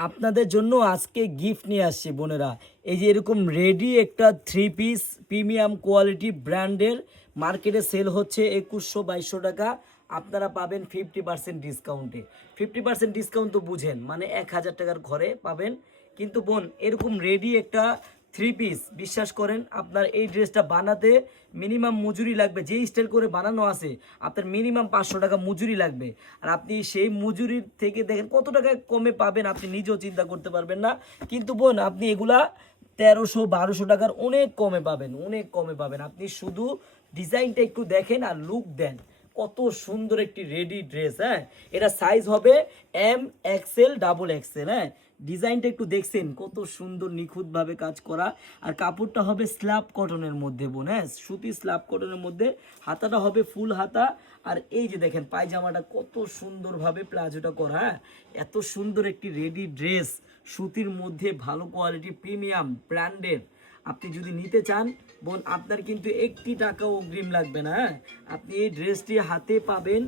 আপনাদের জন্য আজকে গিফট নিয়ে আসছি বোনেরা। এই যে এরকম রেডি একটা 3 পিস প্রিমিয়াম কোয়ালিটি ব্র্যান্ডের মার্কেটে সেল হচ্ছে 2100-2200 টাকা। আপনারা পাবেন 50% ডিসকাউন্টে। 50% ডিসকাউন্ট তো বুঝেন, মানে 1000 টাকার ঘরে পাবেন। কিন্তু বোন, এরকম রেডি একটা 3 পিস, বিশ্বাস করেন আপনার এই ড্রেসটা বানাতে মিনিমাম মজুরি লাগবে, যেই স্টাইল করে বানানো আছে আপনার মিনিমাম 500 টাকা মজুরি লাগবে। আর আপনি সেই মজুরির থেকে দেখেন কত টাকা কমে পাবেন, আপনি নিজেও চিন্তা করতে পারবেন না। কিন্তু বোন, আপনি এগুলা 1300-1200 টাকার অনেক কমে পাবেন, অনেক কমে পাবেন। আপনি শুধু ডিজাইনটা একটু দেখেন আর লুক দেন, কত সুন্দর একটি রেডি ড্রেস। হ্যাঁ, এটা সাইজ হবে MXL, XXL। হ্যাঁ, ডিজাইনটা একটু দেখছেন কত সুন্দর নিখুঁতভাবে কাজ করা। আর কাপড়টা হবে স্ল্যাব কটনের মধ্যে বোন, হ্যাঁ, সুতি স্ল্যাব কটনের মধ্যে। হাতাটা হবে ফুল হাতা। আর এই যে দেখেন পায়জামাটা কত সুন্দরভাবে প্লাজোটা করা। হ্যাঁ, এত সুন্দর একটি রেডি ড্রেস সুতির মধ্যে, ভালো কোয়ালিটি প্রিমিয়াম ব্র্যান্ডের। আপনি যদি নিতে চান বোন, আপনার কিন্তু 1 টাকাও অগ্রিম লাগবে না। হ্যাঁ, আপনি এই ড্রেসটি হাতে পাবেন,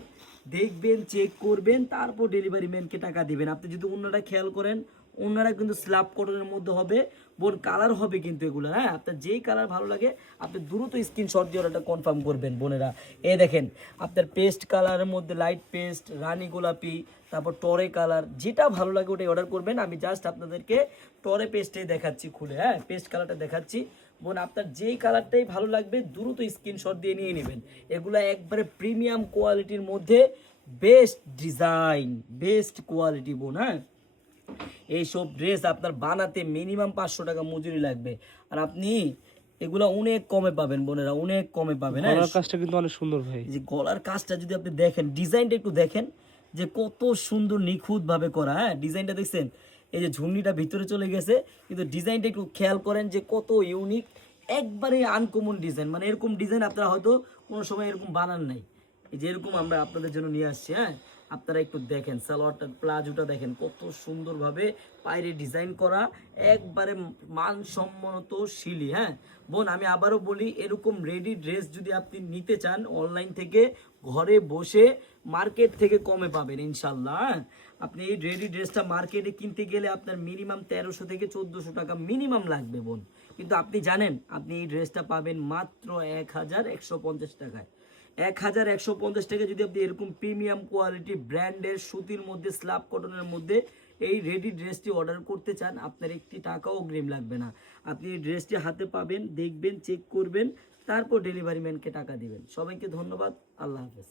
দেখবেন, চেক করবেন, তারপর ডেলিভারি ম্যানকে টাকা দিবেন। আপনি যদি অন্যটা খেয়াল করেন, অন্যরা কিন্তু স্ল্যাব কটনের মধ্যে হবে বোন, কালার হবে কিন্তু এগুলো। হ্যাঁ, আপনার যেই কালার ভালো লাগে আপনি দ্রুত স্ক্রিনশট দিয়ে ওটা কনফার্ম করবেন বোনেরা। এই দেখেন আপনার পেস্ট কালারের মধ্যে লাইট পেস্ট, রানী গোলাপি, তারপর টরে কালার, যেটা ভালো লাগে ওটাই অর্ডার করবেন। আমি জাস্ট আপনাদেরকে টরে পেস্টে দেখাচ্ছি খুলে। হ্যাঁ, পেস্ট কালারটা দেখাচ্ছি বোন, আপনার যেই কালারটাই ভালো লাগবে দ্রুত স্ক্রিনশট দিয়ে নিয়ে নেবেন। এগুলো একবারে প্রিমিয়াম কোয়ালিটির মধ্যে, বেস্ট ডিজাইন, বেস্ট কোয়ালিটি বোন। হ্যাঁ, এইসব ড্রেস আপনার বানাতে মিনিমাম 500 টাকা মজুরি লাগবে। আর আপনি এগুলো অনেক কমে পাবেন বোনেরা, অনেক কমে পাবেন। হ্যাঁ, গলার কাজটা কিন্তু অনেক সুন্দর ভাই। যে গলার কাজটা যদি আপনি দেখেন, ডিজাইনটা একটু দেখেন যে কত সুন্দর নিখুঁতভাবে করা। হ্যাঁ, ডিজাইনটা দেখছেন, এই যে ঝুন্নিটা ভিতরে চলে গেছে, কিন্তু ডিজাইনটা একটু খেয়াল করেন যে কত ইউনিক, একবারে আনকমন ডিজাইন। মানে এরকম ডিজাইন আপনারা হয়তো কোনো সময় এরকম বানান নাই। এই যে এরকম আমরা আপনাদের জন্য নিয়ে আসছি। হ্যাঁ, আপনারা একটু দেখেন সালোয়ারটা, প্লাজোটা দেখেন কত সুন্দরভাবে পায়রে ডিজাইন করা, একবারে মানসম্মত শিলি। হ্যাঁ বোন, আমি আবারও বলি, এরকম রেডি ড্রেস যদি আপনি নিতে চান অনলাইন থেকে, ঘরে বসে মার্কেট থেকে কমে পাবেন ইনশাল্লাহ। হ্যাঁ, আপনি এই রেডি ড্রেসটা মার্কেটে কিনতে গেলে আপনার মিনিমাম 1300 থেকে 1400 টাকা মিনিমাম লাগবে বোন। কিন্তু আপনি জানেন আপনি এই ড্রেসটা পাবেন মাত্র 1150 টাকায়। 1150 টাকা যদি আপনি এরকম প্রিমিয়াম কোয়ালিটি ব্র্যান্ডের সুতির মধ্যে, স্ল্যাব কটনের মধ্যে এই রেডি ড্রেসটি অর্ডার করতে চান, আপনার 1 টাকাও অগ্রিম লাগবে না। আপনি এই ড্রেসটি হাতে পাবেন, দেখবেন, চেক করবেন, তারপর ডেলিভারি ম্যানকে টাকা দিবেন। সবাইকে ধন্যবাদ, আল্লাহ হাফেজ।